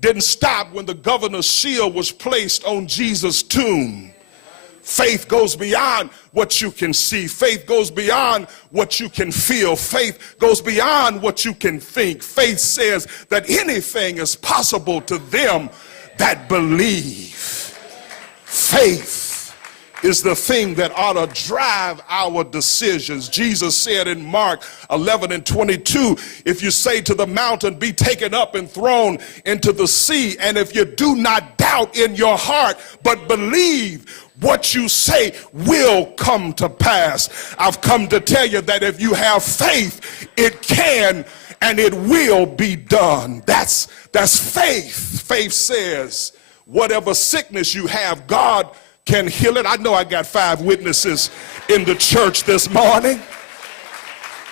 didn't stop when the governor's seal was placed on Jesus' tomb. Faith goes beyond what you can see. Faith goes beyond what you can feel. Faith goes beyond what you can think. Faith says that anything is possible to them that believe. Faith is the thing that ought to drive our decisions. Jesus said in Mark 11:22, if you say to the mountain, be taken up and thrown into the sea, and if you do not doubt in your heart, but believe, what you say will come to pass. I've come to tell you that if you have faith, it can and it will be done. That's faith. Faith says whatever sickness you have, God can heal it. I know I got 5 witnesses in the church this morning.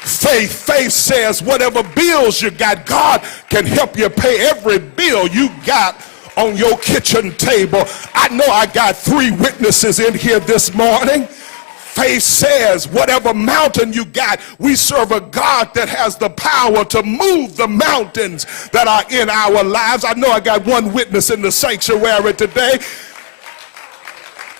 Faith says whatever bills you got, God can help you pay every bill you got on your kitchen table. I know I got 3 witnesses in here this morning. Faith says whatever mountain you got, we serve a God that has the power to move the mountains that are in our lives. I know I got 1 witness in the sanctuary today.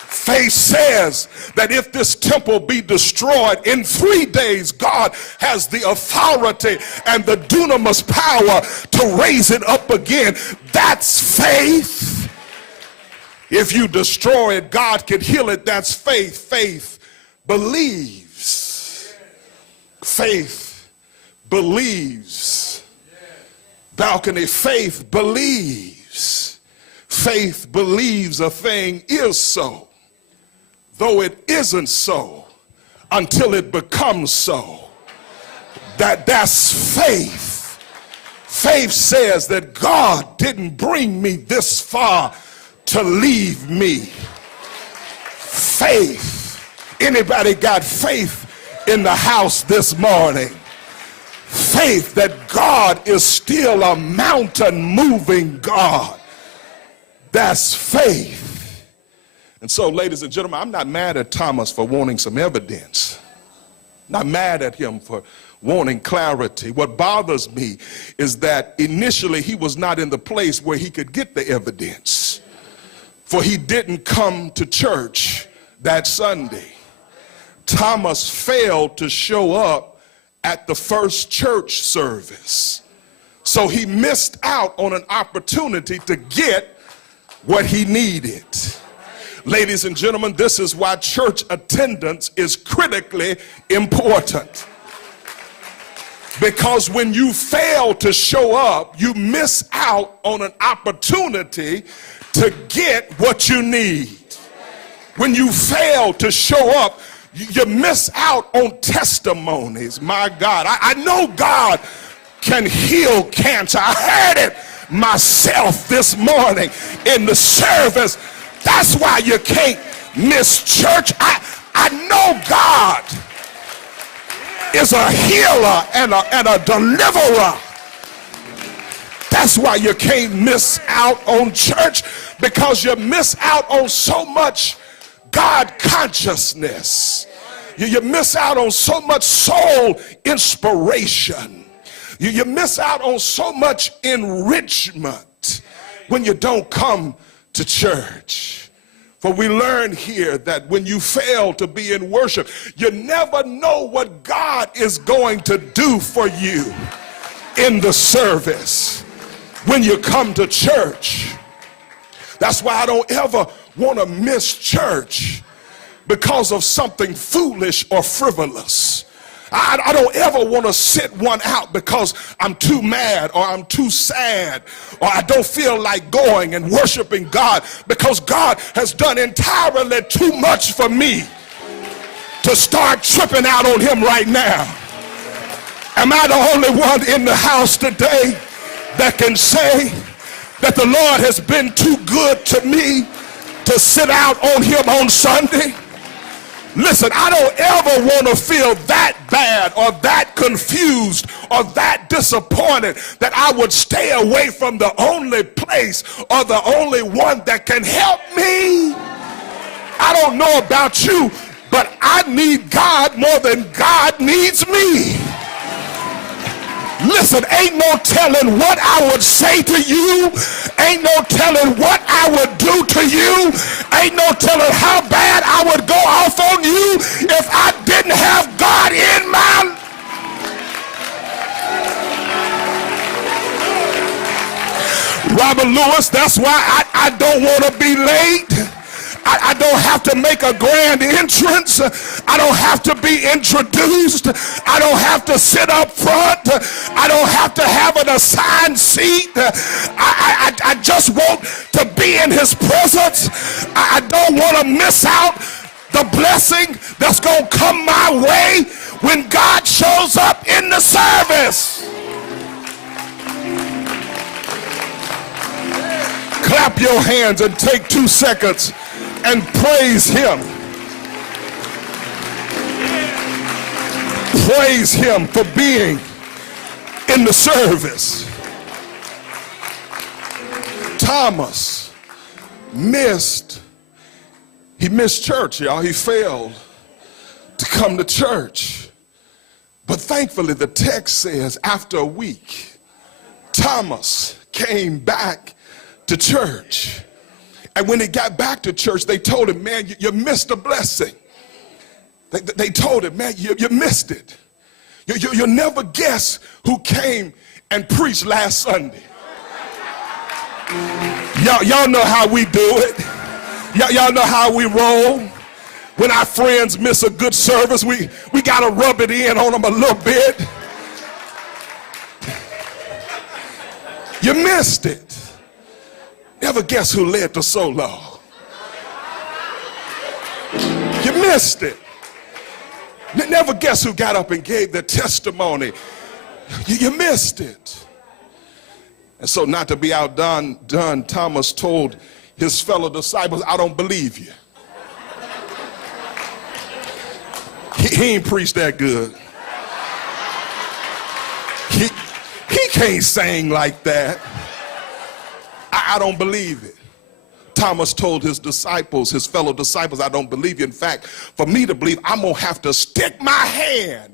Faith says that if this temple be destroyed in 3 days, God has the authority and the dunamis power to raise it up again. That's faith. If you destroy it, God can heal it. That's faith. Faith believes. Faith believes. Balcony, faith believes. Faith believes a thing is so, though it isn't so until it becomes so. That's faith. Faith says that God didn't bring me this far to leave me. Faith. Anybody got faith in the house this morning? Faith that God is still a mountain moving God. That's faith. And so, ladies and gentlemen, I'm not mad at Thomas for wanting some evidence. Not mad at him for wanting clarity. What bothers me is that initially he was not in the place where he could get the evidence. For he didn't come to church that Sunday. Thomas failed to show up at the first church service. So he missed out on an opportunity to get what he needed. Ladies and gentlemen, this is why church attendance is critically important. Because when you fail to show up, you miss out on an opportunity to get what you need. When you fail to show up, you miss out on testimonies. My God, I know God can heal cancer. I heard it myself this morning in the service. That's why you can't miss church. I know God is a healer and a deliverer. That's why you can't miss out on church, because you miss out on so much God consciousness. You miss out on so much soul inspiration. You miss out on so much enrichment when you don't come to church. For we learn here that when you fail to be in worship, you never know what God is going to do for you in the service when you come to church. That's why I don't ever want to miss church because of something foolish or frivolous. I don't ever want to sit one out because I'm too mad or I'm too sad or I don't feel like going and worshiping God, because God has done entirely too much for me to start tripping out on him right now. Am I the only one in the house today that can say that the Lord has been too good to me to sit out on him on Sunday? Listen, I don't ever want to feel that bad or that confused or that disappointed that I would stay away from the only place or the only one that can help me. I don't know about you, but I need God more than God needs me. Listen, ain't no telling what I would say to you Ain't no telling what I would do to you. Ain't no telling how bad I would go off on you if I didn't have God in my life. Robert Lewis, that's why I don't want to be late. I don't have to make a grand entrance. I don't have to be introduced. I don't have to sit up front. I don't have to have an assigned seat. I just want to be in his presence. I don't want to miss out the blessing that's going to come my way when God shows up in the service. Clap your hands and take 2 seconds and praise him. Praise him for being in the service. Thomas missed church, y'all. He failed to come to church. But thankfully the text says after a week, Thomas came back to church. And when he got back to church, they told him, man, you missed a blessing. They told him, man, you missed it. You'll never guess who came and preached last Sunday. Y'all know how we do it. Y'all know how we roll. When our friends miss a good service, we got to rub it in on them a little bit. You missed it. Never guess who led the solo. You missed it. Never guess who got up and gave their testimony. You missed it. And so, not to be outdone, Thomas told his fellow disciples, I don't believe you. He ain't preached that good. He can't sing like that. I don't believe it. Thomas told his disciples, his fellow disciples, I don't believe you. In fact, for me to believe, I'm going to have to stick my hand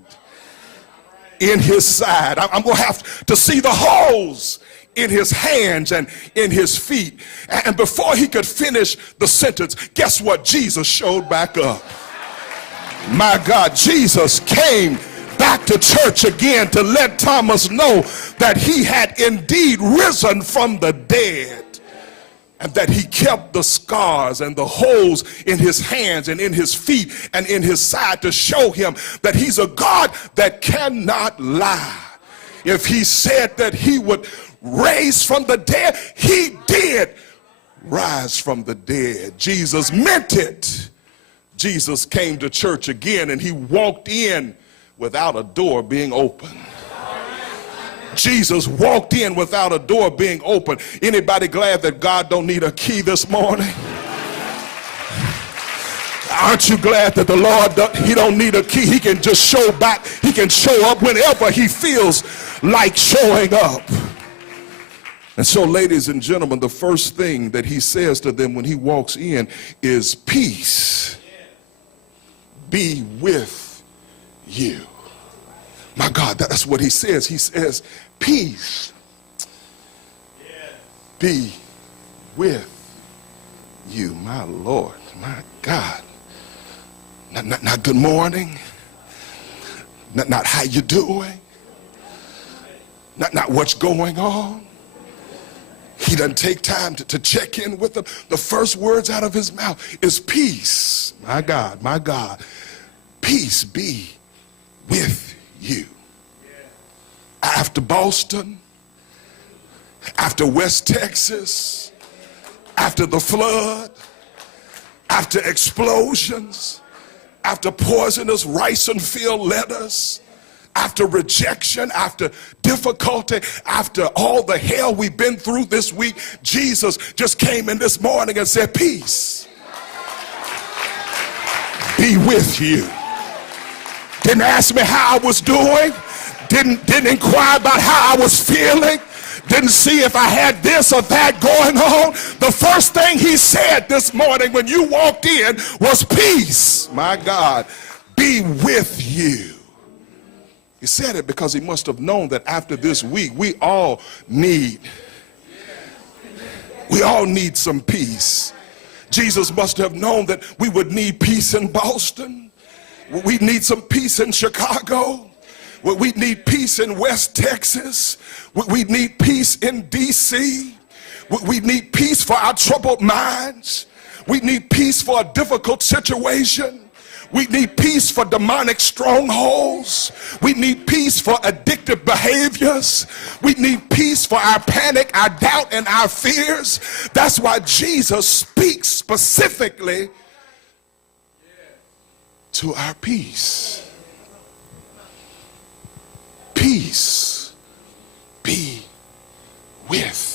in his side. I'm going to have to see the holes in his hands and in his feet. And before he could finish the sentence, guess what? Jesus showed back up. My God, Jesus came back to church again to let Thomas know that he had indeed risen from the dead, and that he kept the scars and the holes in his hands and in his feet and in his side to show him that he's a God that cannot lie. If he said that he would raise from the dead, he did rise from the dead. Jesus meant it. Jesus came to church again, and he walked in without a door being open. Jesus walked in without a door being open. Anybody glad that God don't need a key this morning? Aren't you glad that the Lord, he don't need a key? He can just show back. He can show up whenever he feels like showing up. And so, ladies and gentlemen, the first thing that he says to them when he walks in is peace be with you. My God, that's what he says. He says, peace be with you. My Lord, my God. Not good morning. Not how you doing. Not what's going on. He doesn't take time to check in with them. The first words out of his mouth is peace. My God, my God. Peace be with you. After Boston, after West Texas, after the flood, after explosions, after poisonous rice and field lettuce, after rejection, after difficulty, after all the hell we've been through this week, Jesus just came in this morning and said, peace be with you. Didn't ask me how I was doing. Didn't inquire about how I was feeling. Didn't see if I had this or that going on. The first thing he said this morning when you walked in was peace, my God, be with you. He said it because he must have known that after this week, we all need We all need some peace. Jesus must have known that we would need peace in Boston. We need some peace in Chicago. We need peace in West Texas. We need peace in DC. We need peace for our troubled minds. We need peace for a difficult situation. We need peace for demonic strongholds. We need peace for addictive behaviors. We need peace for our panic, our doubt, and our fears. That's why Jesus speaks specifically to our peace. Peace be with